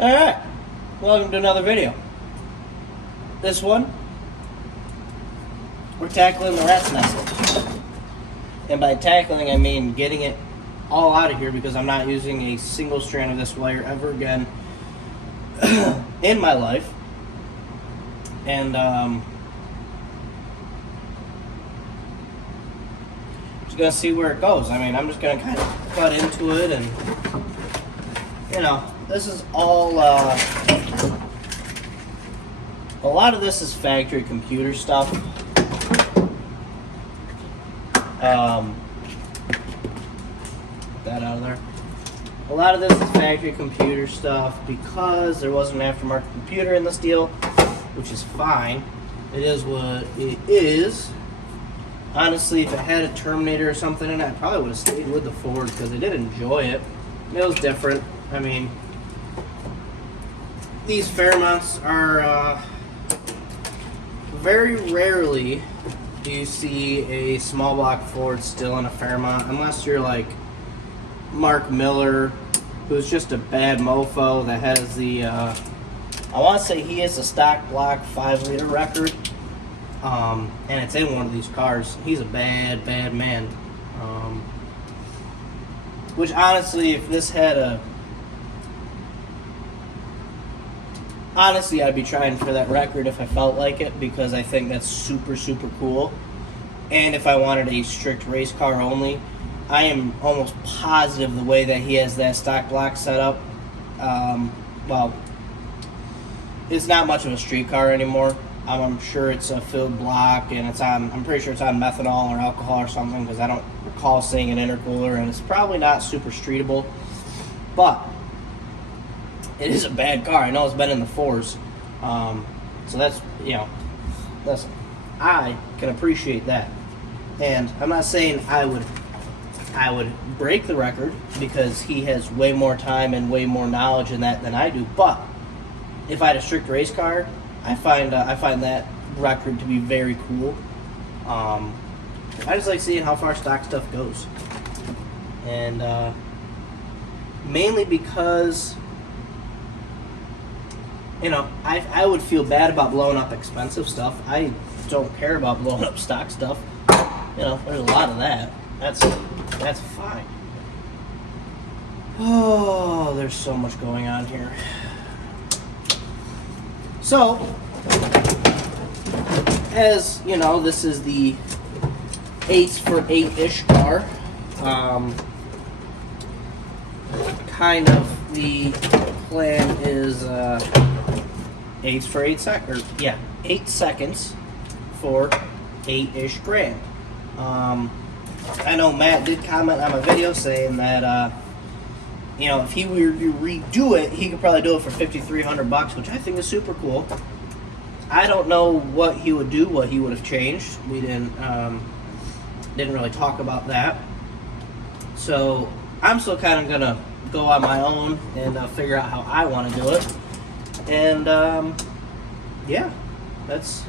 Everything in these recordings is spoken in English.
Alright, welcome to another video. This one, we're tackling the rat's nest. And by tackling, I mean getting it all out of here because I'm not using a single strand of this wire ever again in my life. And just gonna see where it goes. I mean, I'm just gonna kind of cut into it, and you know, this is all a lot of this is factory computer stuff. Get that out of there. A lot of this is factory computer stuff because there wasn't an aftermarket computer in this deal, which is fine. It is what it is. Honestly, if it had a Terminator or something in it, I probably would have stayed with the Ford because I did enjoy it. It was different. I mean, these Fairmonts are very rarely do you see a small block Ford still in a Fairmont, unless you're like Mark Miller, who's just a bad mofo that has the I want to say he has a stock block 5-liter record, and it's in one of these cars. He's a bad man. Which honestly, if this had a honestly, I'd be trying for that record if I felt like it, because I think that's super cool. And if I wanted a strict race car only, I am almost positive the way that he has that stock block set up, well, it's not much of a street car anymore. I'm sure it's a filled block, and I'm pretty sure it's on methanol or alcohol or something, because I don't recall seeing an intercooler, and it's probably not super streetable, but it is a bad car. I know it's been in the 4s. So that's, you know, listen, I can appreciate that. And I'm not saying I would break the record, because he has way more time and way more knowledge in that than I do. But if I had a strict race car, I find that record to be very cool. I just like seeing how far stock stuff goes. And mainly because, you know, I would feel bad about blowing up expensive stuff. I don't care about blowing up stock stuff. You know, there's a lot of that. That's fine. Oh, there's so much going on here. So, as you know, this is the 8s for 8-ish car. Kind of the plan is 8s for 8 seconds. Yeah, 8 seconds for 8-ish grand. I know Matt did comment on my video saying that you know, if he were to redo it, he could probably do it for $5,300, which I think is super cool. I don't know what he would do, what he would have changed. We didn't really talk about that. So I'm still kind of gonna go on my own and figure out how I want to do it. And yeah, that's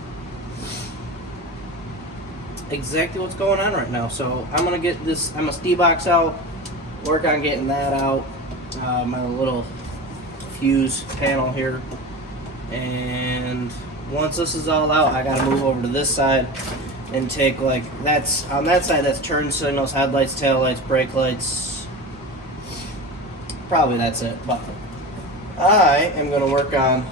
exactly what's going on right now. So I'm gonna get this MSD box out, work on getting that out, my little fuse panel here, and once this is all out, I gotta move over to this side and take, like, that's on that side, that's turn signals, headlights, taillights, brake lights, probably that's it. But I am gonna work on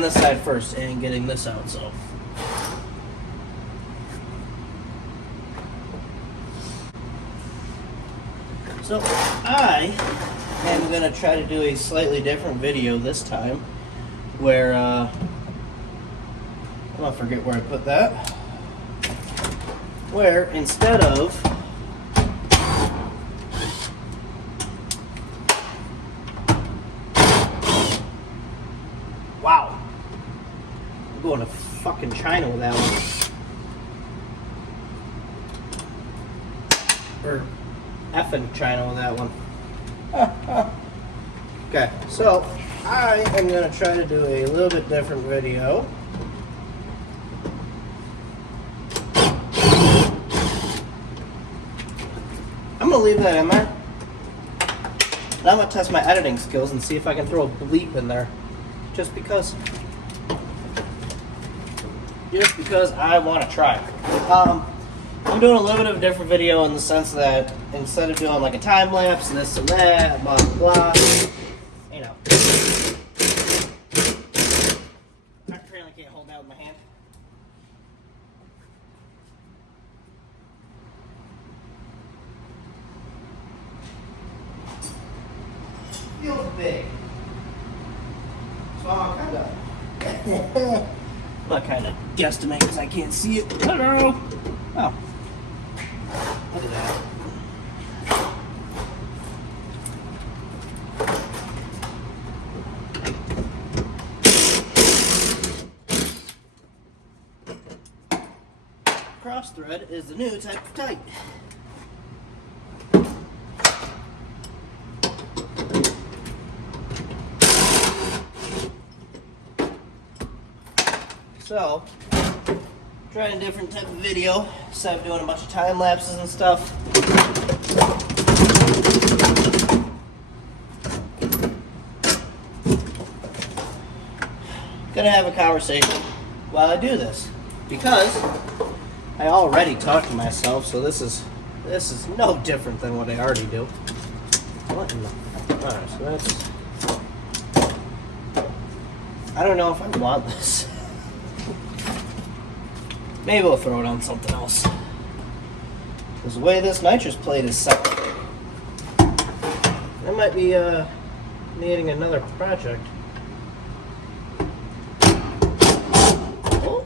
this side first and getting this out. So I am going to try to do a slightly different video this time, where I'm going to forget where I put that, where instead of wow, I'm going to fucking China with that one. Or effing China with that one. Okay, so I am going to try to do a little bit different video. I'm going to leave that in there. And I'm gonna test my editing skills and see if I can throw a bleep in there. Just because I want to try. I'm doing a little bit of a different video in the sense that instead of doing like a time lapse and this and that, blah blah blah, you know. I apparently can't hold that with my hand. Feels big. So I'm kind of guesstimate because I can't see it. Hello. Oh. Look at that. Cross thread is the new type of tight. So, trying a different type of video, instead of doing a bunch of time lapses and stuff. Gonna have a conversation while I do this, because I already talk to myself, so this is no different than what I already do. What in the? Alright, so that's. I don't know if I want this. Maybe we'll throw it on something else. Because the way this nitrous plate is set, I might be needing another project. Oh.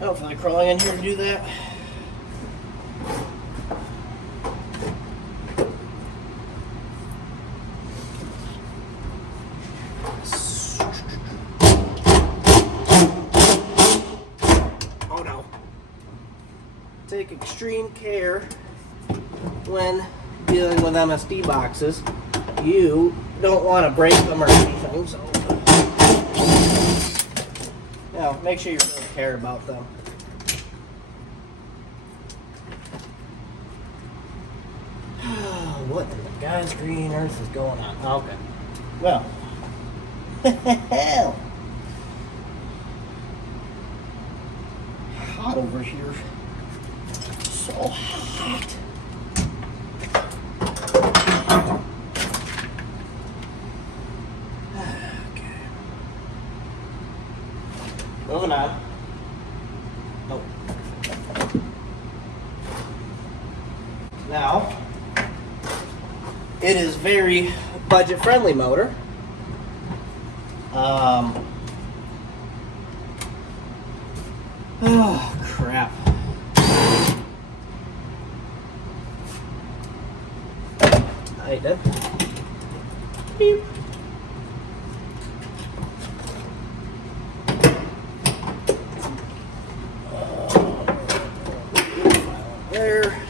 I don't feel like crawling in here to do that. Take extreme care when dealing with MSD boxes. You don't want to break them or anything, so you know, make sure you really care about them. What in the God's green earth is going on? Okay. Well. Hell. Hot over here. So hot. Okay. Moving on. Oh. Now, it is very budget-friendly motor. Oh, crap. Alright then. Beep. There.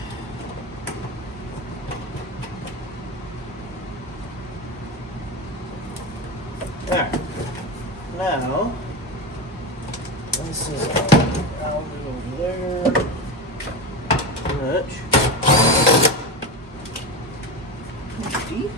Alright. Now, this is rounded over there. Much. Deep.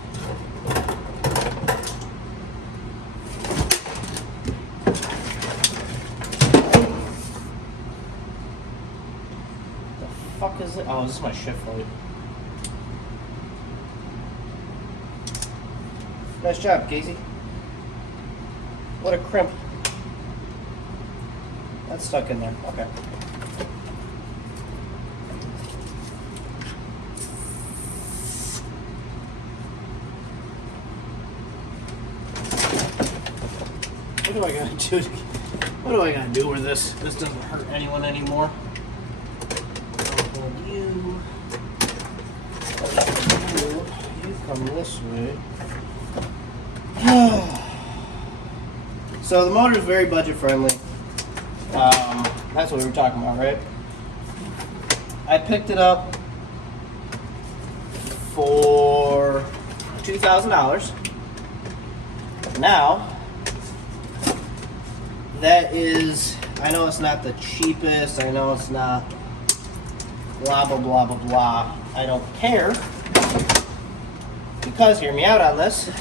The fuck is it? Oh, this is my shift light. Nice job, Casey. What a crimp. That's stuck in there. Okay. What do I gotta do? What do I gotta do with this? This doesn't hurt anyone anymore. You come this way. So the motor is very budget friendly. That's what we were talking about, right? I picked it up for $2,000. Now, that is, I I know it's not the cheapest. I know it's not blah, blah, blah, blah, blah. I don't care. Because, hear me out on this.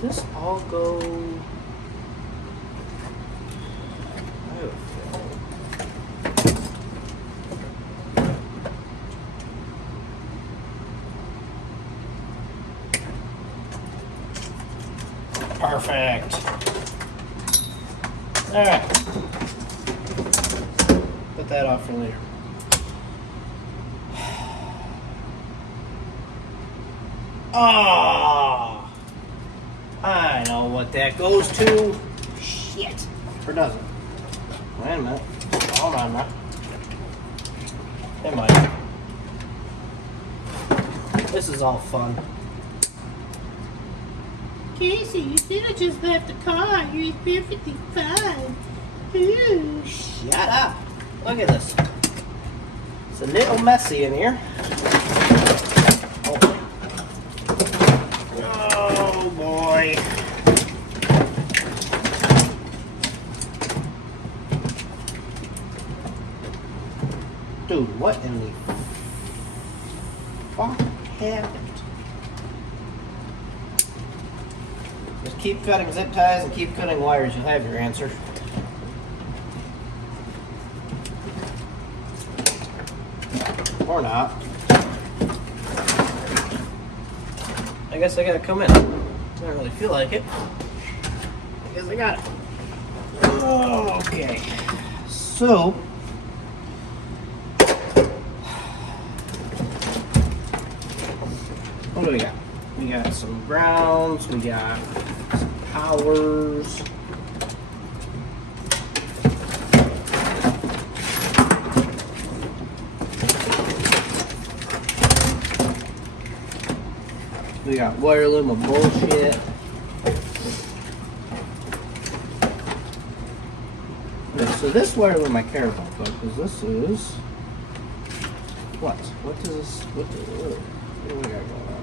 This all go. Perfect. All right. Put that off for later. Oh, I know what that goes to. Shit. Or doesn't. Wait a minute. Hold on now. It might. This is all fun. Casey, you should have just left the car. You're perfectly fine. Ooh. Shut up. Look at this. It's a little messy in here. Oh boy. Dude, what in the fuck happened? Just keep cutting zip ties and keep cutting wires. You'll have your answer. Or not. I guess I gotta come in. I don't really feel like it. I guess I got it. Okay. So, what do we got? We got some grounds, we got some powers. We got wire loom of bullshit. Okay, so this wire loom I care about though, because this is what? What does this? What do we got going on?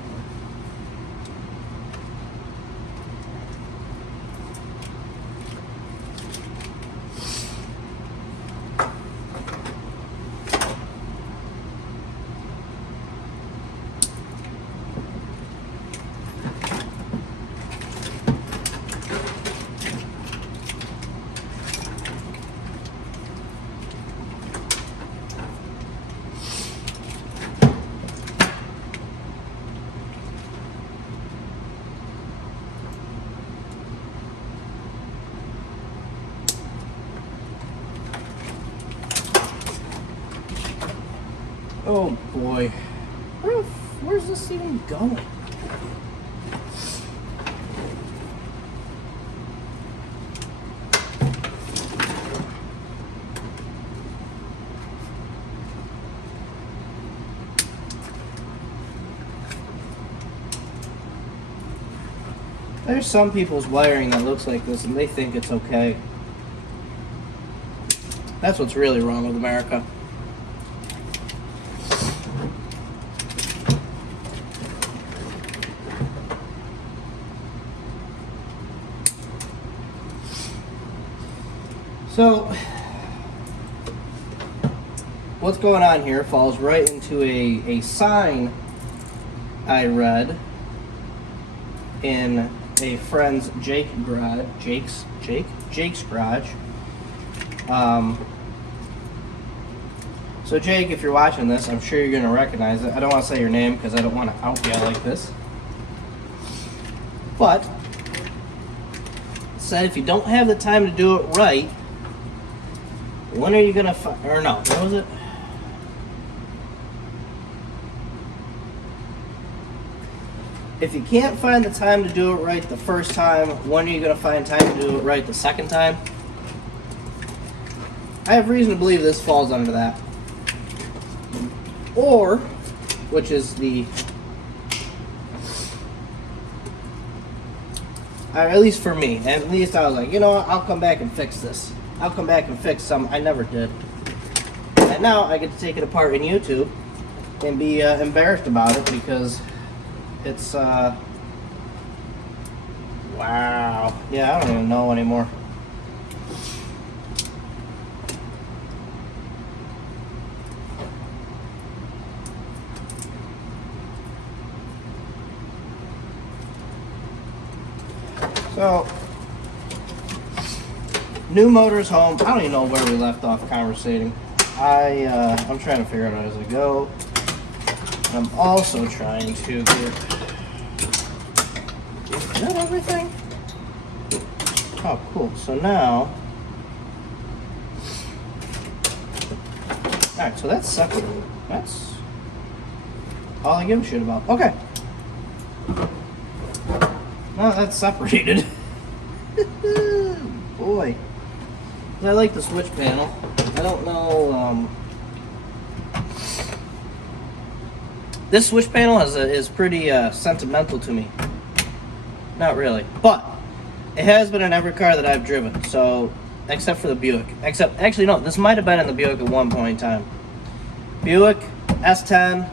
Oh boy. Where's this even going? There's some people's wiring that looks like this and they think it's okay. That's what's really wrong with America. So, what's going on here falls right into a sign I read in a friend's Jake's garage. So Jake, if you're watching this, I'm sure you're going to recognize it. I don't want to say your name because I don't want to out you like this. But, it said if you don't have the time to do it right, when are you going to or no, what was it? If you can't find the time to do it right the first time, when are you going to find time to do it right the second time? I have reason to believe this falls under that. Or, which is the at least for me. At least I was like, you know what, I'll come back and fix this. I'll come back and fix some. I never did. And now I get to take it apart in YouTube and be embarrassed about it because it's, wow. Yeah, I don't even know anymore. So, new motor's home. I don't even know where we left off conversating. I'm trying to figure out as I go. I'm also trying to get... Is that everything? Oh, cool. So now... Alright, so that's separated. That's all I give a shit about. Okay. No, that's separated. Boy. I like the switch panel. I don't know, this switch panel is pretty sentimental to me. Not really. But it has been in every car that I've driven. So, except for the Buick. Actually, no, this might have been in the Buick at one point in time. Buick, S10,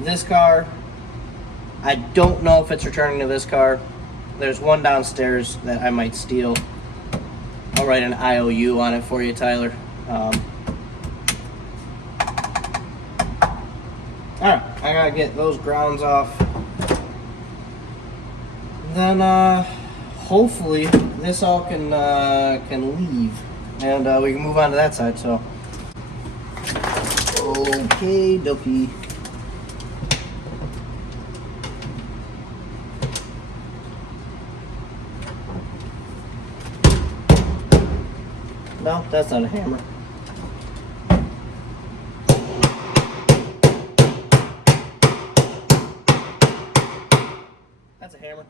this car. I don't know if it's returning to this car. There's one downstairs that I might steal. I'll write an IOU on it for you, Tyler. Alright, I gotta get those grounds off. Then, hopefully, this all can leave. And we can move on to that side, so. Okay, dokie. No, that's not a hammer. That's a hammer.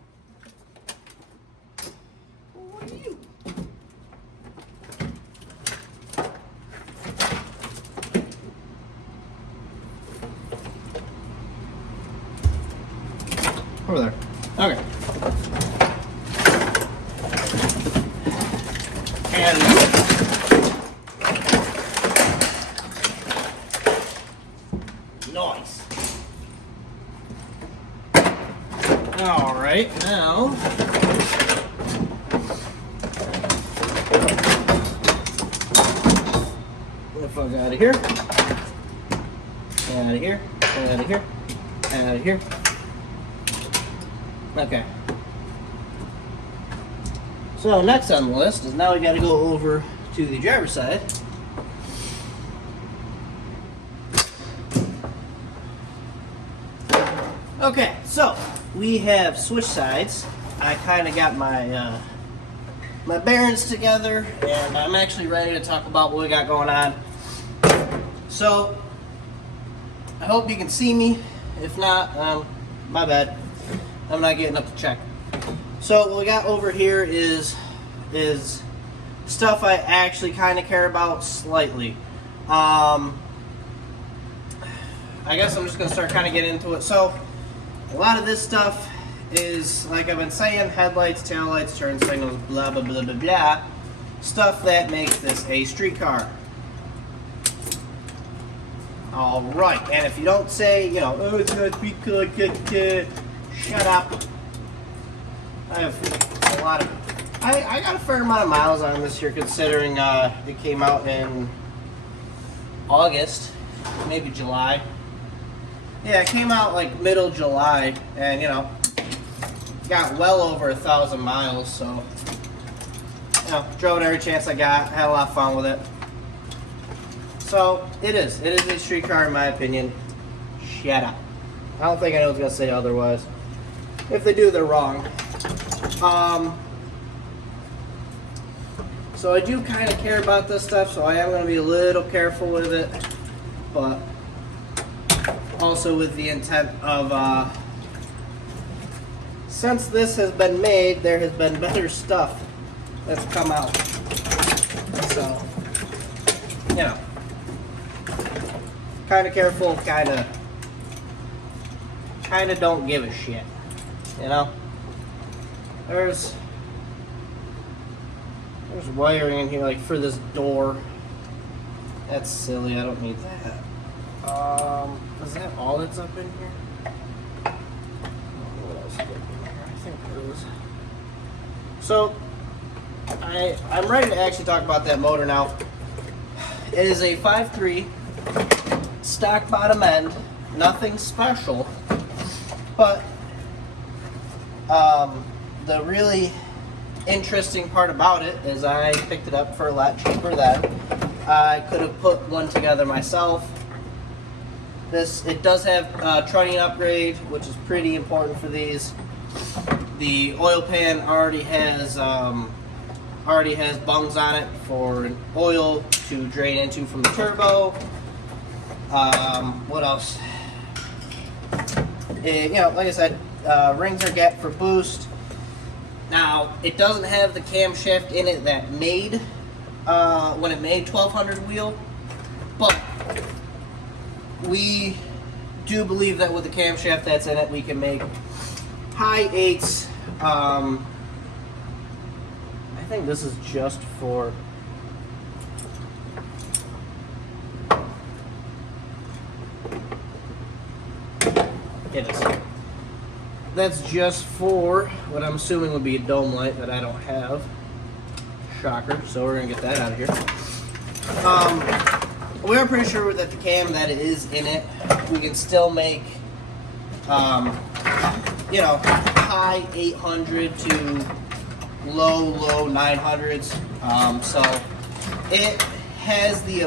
What are you? Over there. Okay. And nice. All right, now get the fuck out of here. Out of here. Out of here. Out of here. Okay. So next on the list is now we got to go over to the driver's side. Okay, so we have switch sides. I kind of got my my bearings together, and I'm actually ready to talk about what we got going on. So I hope you can see me. If not, my bad. I'm not getting up to check. So what we got over here is stuff I actually kind of care about slightly. I guess I'm just gonna start kind of getting into it. So a lot of this stuff is, like I've been saying, headlights, taillights, turn signals, blah, blah, blah, blah, blah. Stuff that makes this a street car. Alright, and if you don't say, you know, oh, it's not a street car, shut up. I have a lot of, I got a fair amount of miles on this here, considering it came out in August, maybe July. Yeah, it came out like middle July, and you know, got well over 1,000 miles, so you know, drove it every chance I got, had a lot of fun with it. So it is a street car in my opinion. Shut up. I don't think anyone's gonna say otherwise. If they do, they're wrong. So I do kind of care about this stuff, so I am going to be a little careful with it, but also with the intent of, since this has been made, there has been better stuff that's come out. So, you know, kind of careful, kind of don't give a shit, you know? There's There's wiring in here, like for this door. That's silly. I don't need that. Is that all that's up in here? I don't know what else is up in here. I think there is. So, I'm ready to actually talk about that motor now. It is a 5.3 stock bottom end, nothing special, but the really interesting part about it is I picked it up for a lot cheaper than I could have put one together myself. It does have trunnion upgrade, which is pretty important for these. The oil pan already has bungs on it for oil to drain into from the turbo. What else? Like I said, rings are gap for boost. Now, it doesn't have the camshaft in it that made when it made 1200 wheel, but we do believe that with the camshaft that's in it, we can make high eights. I think this is just for it is. That's just for what I'm assuming would be a dome light that I don't have. Shocker. So we're gonna get that out of here. We're pretty sure that the cam that is in it, we can still make, high 800 to low 900s. So it has the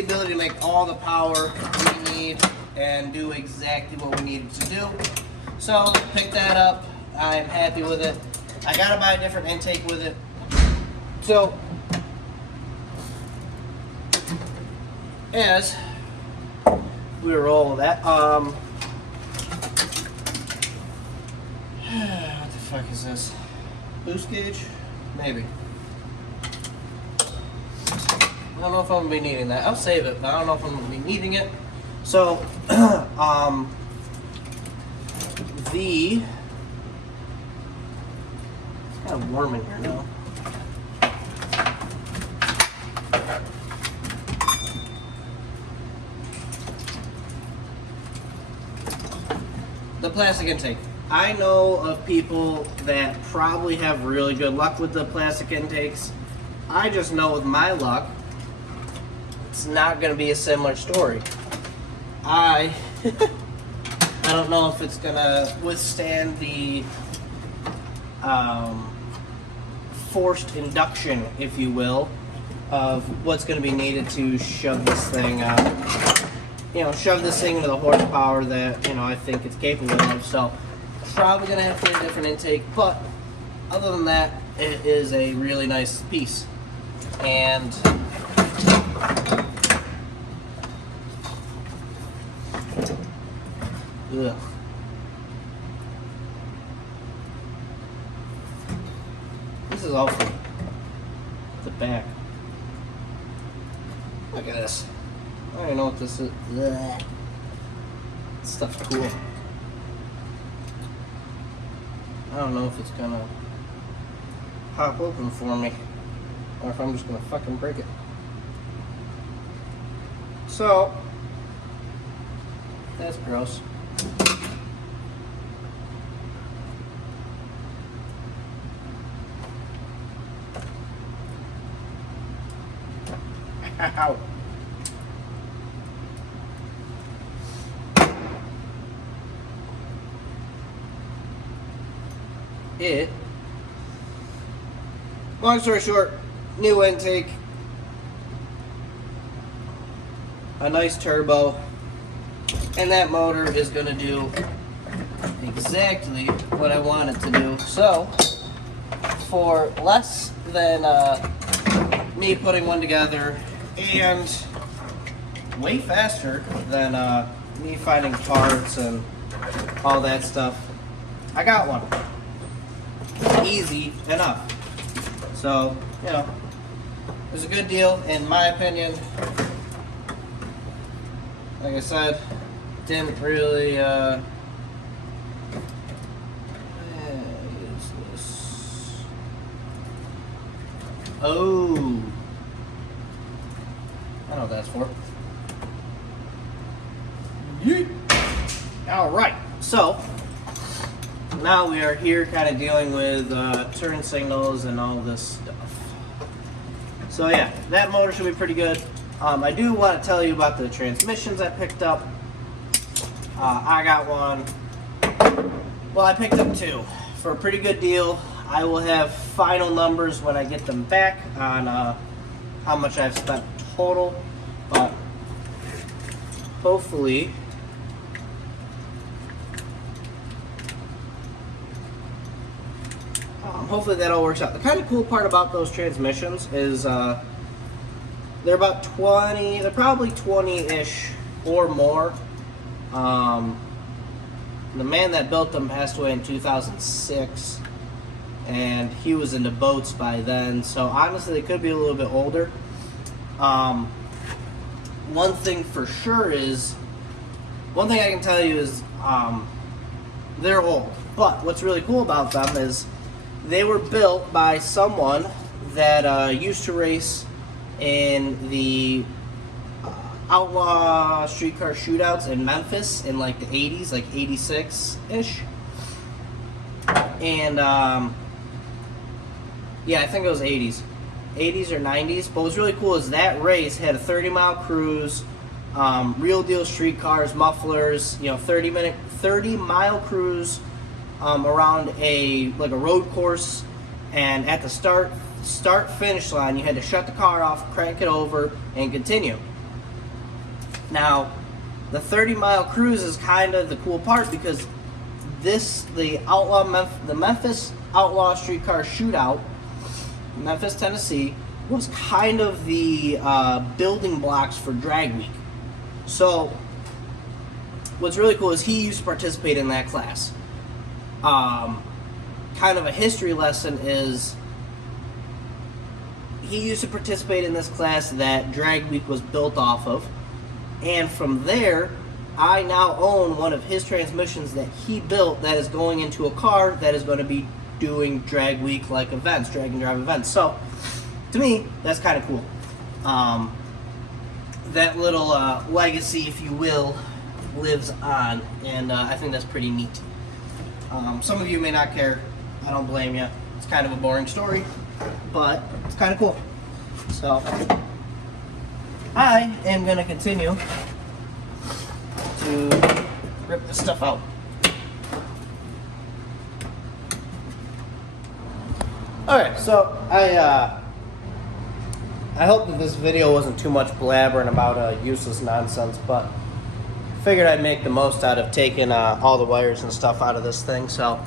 ability to make all the power we need and do exactly what we needed to do. So pick that up. I'm happy with it. I gotta buy a different intake with it. So as we roll with that, what the fuck is this? Boost gauge? Maybe. I don't know if I'm gonna be needing that. I'll save it, but I don't know if I'm gonna be needing it. So, it's kind of warm in here now. The plastic intake. I know of people that probably have really good luck with the plastic intakes. I just know with my luck, it's not going to be a similar story. I don't know if it's going to withstand the forced induction, if you will, of what's going to be needed to shove this thing shove this thing into the horsepower that, I think it's capable of. So, probably going to have to get a different intake, but other than that, it is a really nice piece. And ugh. This is awful. The back. Look at this. I don't even know what this is. Blech. This stuff's cool. I don't know if it's gonna pop open for me or if I'm just gonna fucking break it. So, that's gross. Ow. Long story short, new intake, a nice turbo, and that motor is going to do exactly what I want it to do. So, for less than me putting one together and way faster than me finding parts and all that stuff, I got one. Easy enough. So, it was a good deal in my opinion. Like I said, didn't really use this. Oh. I know what that's for. Yeet. All right. So now we are here kind of dealing with turn signals and all this stuff. So yeah, that motor should be pretty good. I do want to tell you about the transmissions I picked up. I got one. Well, I picked up two for a pretty good deal. I will have final numbers when I get them back on how much I've spent total, but hopefully that all works out. The kind of cool part about those transmissions is they're about 20, they're probably 20-ish or more. The man that built them passed away in 2006, and he was into boats by then, so honestly they could be a little bit older. One thing I can tell you is they're old, but what's really cool about them is they were built by someone that used to race in the outlaw streetcar shootouts in Memphis in like the 80s, like 86-ish. And yeah, I think it was 80s or 90s. But what's really cool is that race had a 30-mile cruise, real deal streetcars, mufflers, 30-mile cruise around a road course, and at the start finish line you had to shut the car off, crank it over, and continue. Now, the 30-mile cruise is kind of the cool part because the Memphis Outlaw Streetcar Shootout, Memphis, Tennessee, was kind of the building blocks for Drag Week. So, what's really cool is he used to participate in that class. Kind of a history lesson is he used to participate in this class that Drag Week was built off of. And from there, I now own one of his transmissions that he built that is going into a car that is going to be doing Drag Week like events, drag and drive events. So, to me, that's kind of cool. That little legacy, if you will, lives on, and I think that's pretty neat. Some of you may not care. I don't blame you. It's kind of a boring story, but it's kind of cool. So, I am going to continue to rip this stuff out. Alright, so I hope that this video wasn't too much blabbering about useless nonsense, but figured I'd make the most out of taking all the wires and stuff out of this thing. So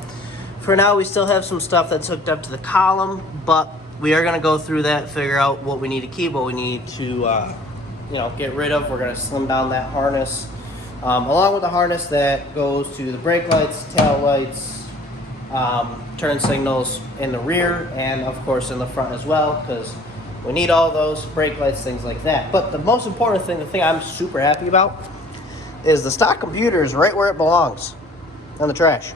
for now we still have some stuff that's hooked up to the column, but we are going to go through that, figure out what we need to keep, what we need to get rid of. We're going to slim down that harness, along with the harness that goes to the brake lights, tail lights, turn signals in the rear, and of course in the front as well, because we need all those brake lights, things like that. But the most important thing, the thing I'm super happy about, is the stock computer is right where it belongs, on the trash.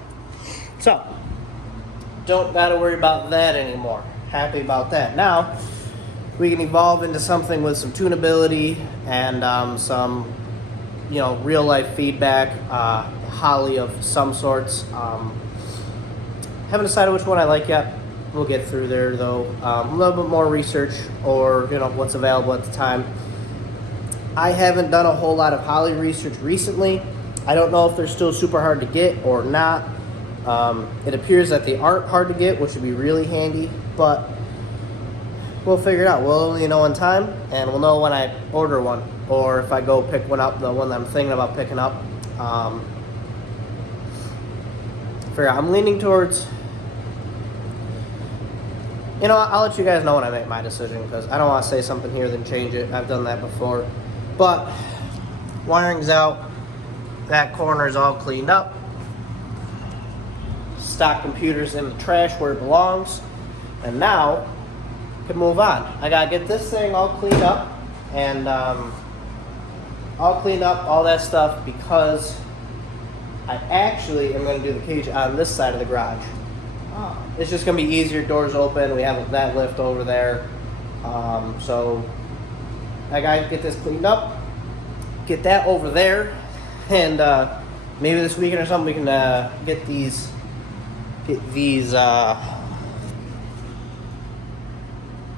So, don't got to worry about that anymore. Happy about that. Now, we can evolve into something with some tunability and some, real life feedback, Holley of some sorts. Haven't decided which one I like yet. We'll get through there though. A little bit more research, or what's available at the time. I haven't done a whole lot of Holley research recently. I don't know if they're still super hard to get or not. It appears that they aren't hard to get, which would be really handy, but we'll figure it out. We'll only know in time, and we'll know when I order one, or if I go pick one up, the one that I'm thinking about picking up. I'm leaning towards, I'll let you guys know when I make my decision, because I don't want to say something here then change it. I've done that before. But wiring's out. That corner's all cleaned up. Stock computer's in the trash where it belongs. And now, I can move on. I gotta get this thing all cleaned up, and all that stuff, because I actually am going to do the cage on this side of the garage. It's just going to be easier. Doors open. We have that lift over there. So I gotta get this cleaned up, get that over there, and maybe this weekend or something we can get these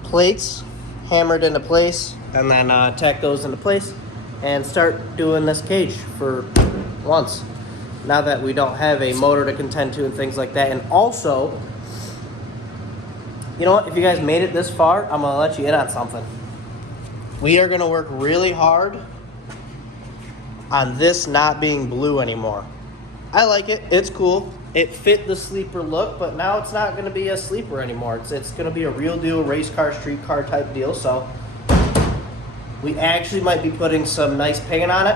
plates hammered into place, and then tack those into place and start doing this cage for once, now that we don't have a motor to contend to and things like that. And also, you know what, if you guys made it this far, I'm gonna let you in on something. We are gonna work really hard on this not being blue anymore. I like it, it's cool. It fit the sleeper look, but now it's not gonna be a sleeper anymore. It's gonna be a real deal race car, street car type deal. So we actually might be putting some nice paint on it.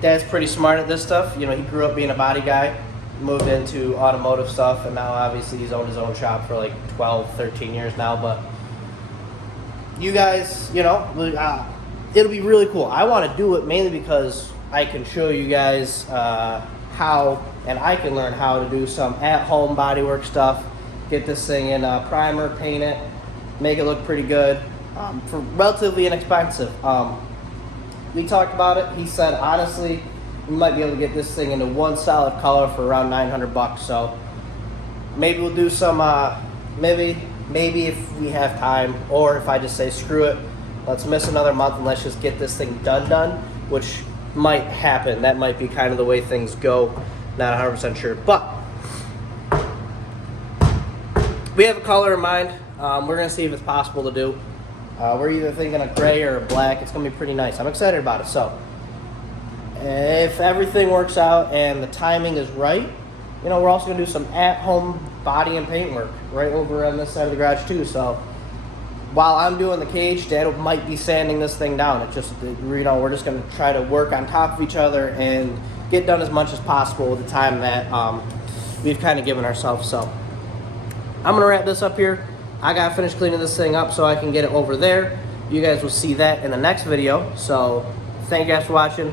Dad's pretty smart at this stuff. You know, he grew up being a body guy, moved into automotive stuff, and now obviously he's owned his own shop for like 12, 13 years now. But you guys, you know, it'll be really cool. I want to do it mainly because I can show you guys how, and I can learn how to do some at-home bodywork stuff. Get this thing in primer, paint it, make it look pretty good for relatively inexpensive. We talked about it. He said, honestly, we might be able to get this thing into one solid color for around $900. So maybe we'll do some, maybe if we have time, or if I just say screw it, let's miss another month and let's just get this thing done, which might happen. That might be kind of the way things go. Not 100% sure, but we have a color in mind. We're gonna see if it's possible to do. We're either thinking a gray or a black. It's gonna be pretty nice. I'm excited about it. So if everything works out and the timing is right, you know, we're also gonna do some at-home body and paint work right over on this side of the garage too. So while I'm doing the cage, Dad might be sanding this thing down. It's just, you know, we're just gonna try to work on top of each other and get done as much as possible with the time that we've kind of given ourselves. So I'm gonna wrap this up here. I gotta finish cleaning this thing up so I can get it over there. You guys will see that in the next video. So thank you guys for watching.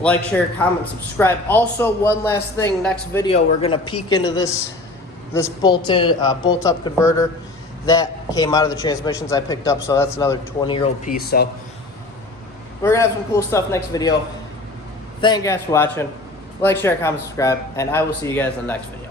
Like, share, comment, subscribe. Also, one last thing, next video we're gonna peek into this bolt-up converter that came out of the transmissions I picked up. So that's another 20-year-old piece. So we're gonna have some cool stuff next video. Thank you guys for watching. Like, share, comment, subscribe, and I will see you guys in the next video.